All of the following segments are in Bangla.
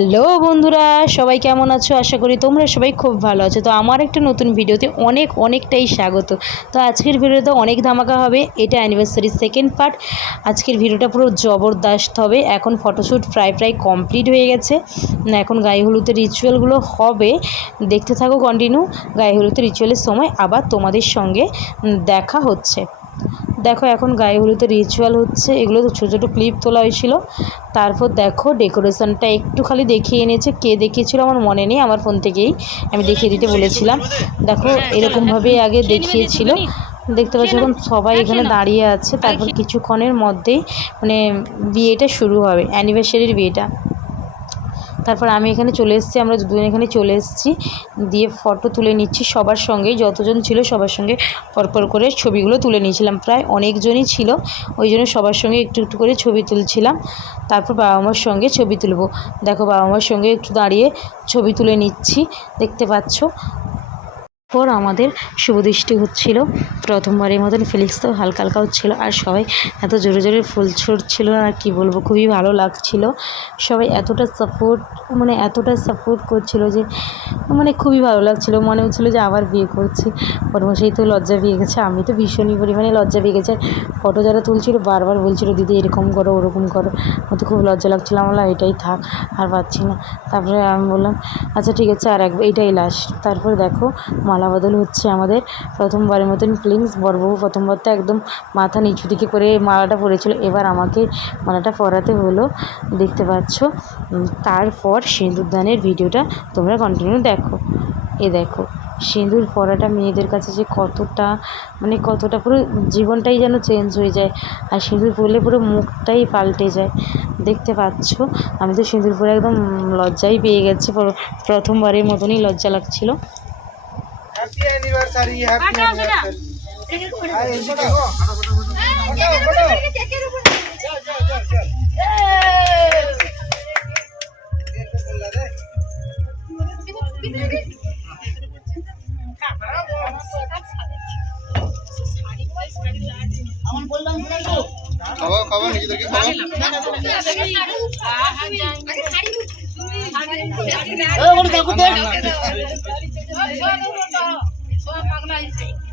হ্যালো বন্ধুরা, সবাই কেমন আছো? আশা করি তোমরা সবাই খুব ভালো আছো। তো আমার একটা নতুন ভিডিওতে অনেকটাই স্বাগত। তো আজকের ভিডিওতে অনেক ধামাকা হবে। এটা অ্যানিভার্সারির সেকেন্ড পার্ট। আজকের ভিডিওটা পুরো জবরদস্ত হবে। এখন ফটোশ্যুট প্রায় কমপ্লিট হয়ে গেছে। এখন গায়ে হলুদের রিচুয়ালগুলো হবে, দেখতে থাকো কন্টিনিউ। গায়ে হলুদের রিচুয়ালের সময় আবার তোমাদের সঙ্গে দেখা হচ্ছে। দেখো এখন গায়ে হলুদের রিচুয়াল হচ্ছে, এগুলো তো ছোটো ছোটো ক্লিপ তোলা হয়েছিল। তারপর দেখো ডেকোরেশনটা একটু খালি দেখিয়ে এনেছে, কে দেখিয়েছিল আমার মনে নেই, আমার ফোন থেকেই আমি দেখিয়ে দিতে বলেছিলাম। দেখো এরকমভাবেই আগে দেখিয়েছিল। দেখতে পাচ্ছ এখন সবাই এখানে দাঁড়িয়ে আছে। তারপর কিছুক্ষণের মধ্যেই মানে বিয়েটা শুরু হবে, অ্যানিভার্সারির বিয়েটা। তারপর আমি এখানে চলে এসেছি, আমরা দুজন এখানে চলে এসেছি, দিয়ে ফটো তুলে নিচ্ছি সবার সঙ্গেই, যতজন ছিল সবার সঙ্গে পরপর করে ছবিগুলো তুলে নিয়েছিলাম। প্রায় অনেকজনই ছিল, ওই জন্য সবার সঙ্গে একটু একটু করে ছবি তুলছিলাম। তারপর বাবা মার সঙ্গে ছবি তুলব। দেখো বাবা মার সঙ্গে একটু দাঁড়িয়ে ছবি তুলে নিচ্ছি, দেখতে পাচ্ছ। পর আমাদের শুভদৃষ্টি হচ্ছিল, প্রথমবারের মতন ফিলিংসটাও হালকা হালকা হচ্ছিলো। আর সবাই এত জোরে জোরে ফুল ছুঁড়ছিল, আর কি বলবো, খুবই ভালো লাগছিল। সবাই এতটা সাপোর্ট করছিল যে খুবই ভালো লাগছিল। মনে হচ্ছিলো যে আবার বিয়ে করছি। পরমশাই তো লজ্জা পেয়ে গেছে, আমি তো ভীষণই পরিমাণে লজ্জা পেয়ে গেছে। ফটো যারা তুলছিল বারবার বলছিল, দিদি এরকম করো ওরকম করো। আমার তো খুব লজ্জা লাগছিলো, আমার এটাই থাক, আর পাচ্ছি না। তারপরে আমি বললাম আচ্ছা ঠিক আছে, আর একবার এটাই লাস্ট। তারপর দেখো মালা বদল হচ্ছে আমাদের, প্রথমবারের মতন ফিলিংস। বরবউ প্রথমবার তো একদম মাথা নিচু দিকে করে মালাটা পরেছিল, এবার আমাকে মালাটা পরাতে হলো, দেখতে পাচ্ছ। তারপর সিঁদুরদানের ভিডিওটা তোমরা কন্টিনিউ দেখো। দেখো সিঁদুর পরাটা মেয়েদের কাছে যে কতটা পুরো জীবনটাই যেন চেঞ্জ হয়ে যায়। আর সিঁদুর পরলে পুরো মুখটাই পাল্টে যায়, দেখতে পাচ্ছ। আমি তো সিঁদুর পরে একদম লজ্জাই পেয়ে গেছি, প্রথমবারের মতনই লজ্জা লাগছিল। Happy anniversary, happy anniversary. খাওয়া নিজেদেরকে খাওয়া।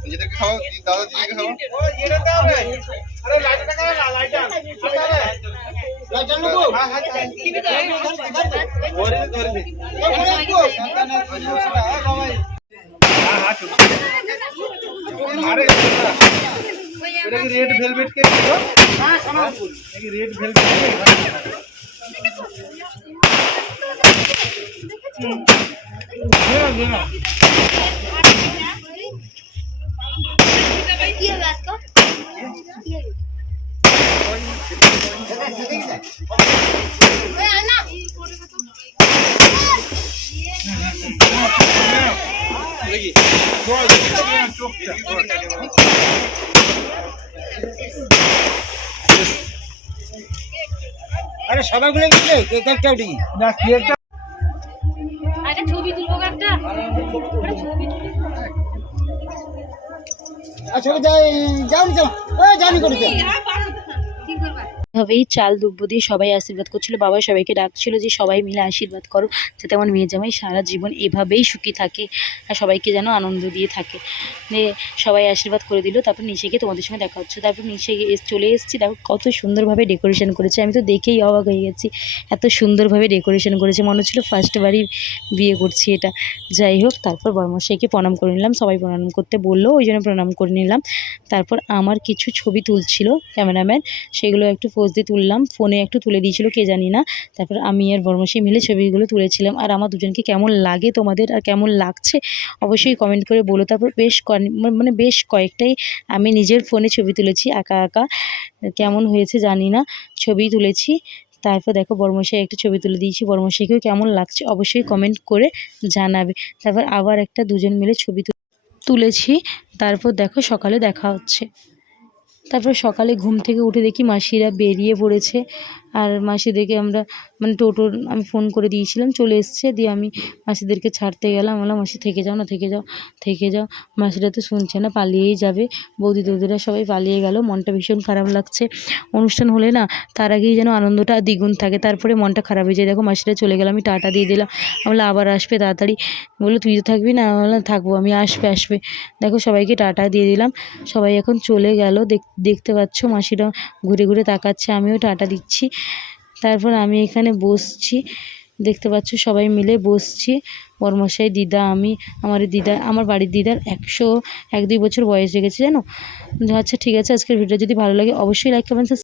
নিজেদেরকে খাওয়া, দাদা দিদিকে খাওয়া। আরে লাইটটা খাওয়া না, লাইটটা লাইটটা নেবো। হ্যাঁ হ্যাঁ ওরে ধরে দে। আরে এটা কি রেড ভেলভেট কেক? হ্যাঁ সোনারপুর, এই রেড ভেলভেট কেক। না কি হবে আজকে? ওই আনা দেখি আরে সবাই মিলে গেলে কেক একটা উঠি না, কেকটা একটা ছবি তুলবো, একটা ছবি আচ্ছা যাও জানি করেছে। এভাবেই চাল দুব্য দিয়ে সবাই আশীর্বাদ করছিল। বাবা সবাইকে ডাকছিল যে সবাই মিলে আশীর্বাদ করো, যাতে আমার মেয়ে জামাই সারা জীবন এভাবেই সুখী থাকে আর সবাইকে যেন আনন্দ দিয়ে থাকে। সবাই আশীর্বাদ করে দিল। তারপর নিচে গিয়ে তোমাদের সঙ্গে দেখা হচ্ছে। তারপর নিচে চলে এসেছি, দেখো কত সুন্দরভাবে ডেকোরেশন করেছে। আমি তো দেখেই অবাক হয়ে গেছি, এত সুন্দরভাবে ডেকোরেশন করেছে, মনে হচ্ছিলো ফার্স্টবারই বিয়ে করছি এটা। যাই হোক, তারপর বর্মশাইকে প্রণাম করে নিলাম, সবাই প্রণাম করতে বললো, ওই জন্য প্রণাম করে নিলাম। তারপর আমার কিছু ছবি তুলছিল ক্যামেরাম্যান, সেগুলো একটু পোজ দিয়ে তুললাম, ফোনে একটু তুলে দিয়েছিল কে জানি না। তারপর আমি আর বর্মশাই মিলে ছবিগুলো তুলেছিলাম। আর আমার দুজনকে কেমন লাগে তোমাদের আর কেমন লাগছে অবশ্যই কমেন্ট করে বলো। তারপর বেশ কয়েকটাই আমি নিজের ফোনে ছবি তুলেছি, আঁকা কেমন হয়েছে জানি না, ছবি তুলেছি। তারপর দেখো বর্মশাই একটা ছবি তুলে দিয়েছি, বর্মশাইকেও কেমন লাগছে অবশ্যই কমেন্ট করে জানাবে। তারপর আবার একটা দুজন মিলে ছবি তুলেছি। তারপর দেখো সকালে দেখা হচ্ছে। তারপর সকালে ঘুম থেকে উঠে দেখি মাসিরা বেরিয়ে পড়েছে। আর মাসিদেরকে আমরা মানে টোটোর আমি ফোন করে দিয়েছিলাম, চলে এসছে। দিয়ে আমি মাসিদেরকে ছাড়তে গেলাম, বললাম মাসি থেকে যাও না, থেকে যাও, থেকে যাও। মাসিরা তো শুনছে না, পালিয়েই যাবে। বৌদি দৌদিরা সবাই পালিয়ে গেল। মনটা ভীষণ খারাপ লাগছে। অনুষ্ঠান হলে না তার আগেই যেন আনন্দটা দ্বিগুণ থাকে, তারপরে মনটা খারাপ হয়ে যায়। দেখো মাসিরা চলে গেল, আমি টাটা দিয়ে দিলাম। বললো আবার আসবে তাড়াতাড়ি। বললো তুই তো থাকবি না? বললাম থাকবো আমি, আসবে আসবে। দেখো সবাইকে টাটা দিয়ে দিলাম। সবাই এখন চলে গেল। দেখতে পাচ্ছ মাসিরা ঘুরে ঘুরে তাকাচ্ছে, আমিও টাটা দিচ্ছি। তারপর আমি এখানে বসছি, দেখতে পাচ্ছ সবাই মিলে বসছি। বরমশাই, দিদা, আমি, আমার বাড়ির দিদার 101-2 বছর বয়স হয়ে গেছে জানো। আচ্ছা ঠিক আছে, আজকের ভিডিও যদি ভালো লাগে অবশ্যই লাইক কমেন্ট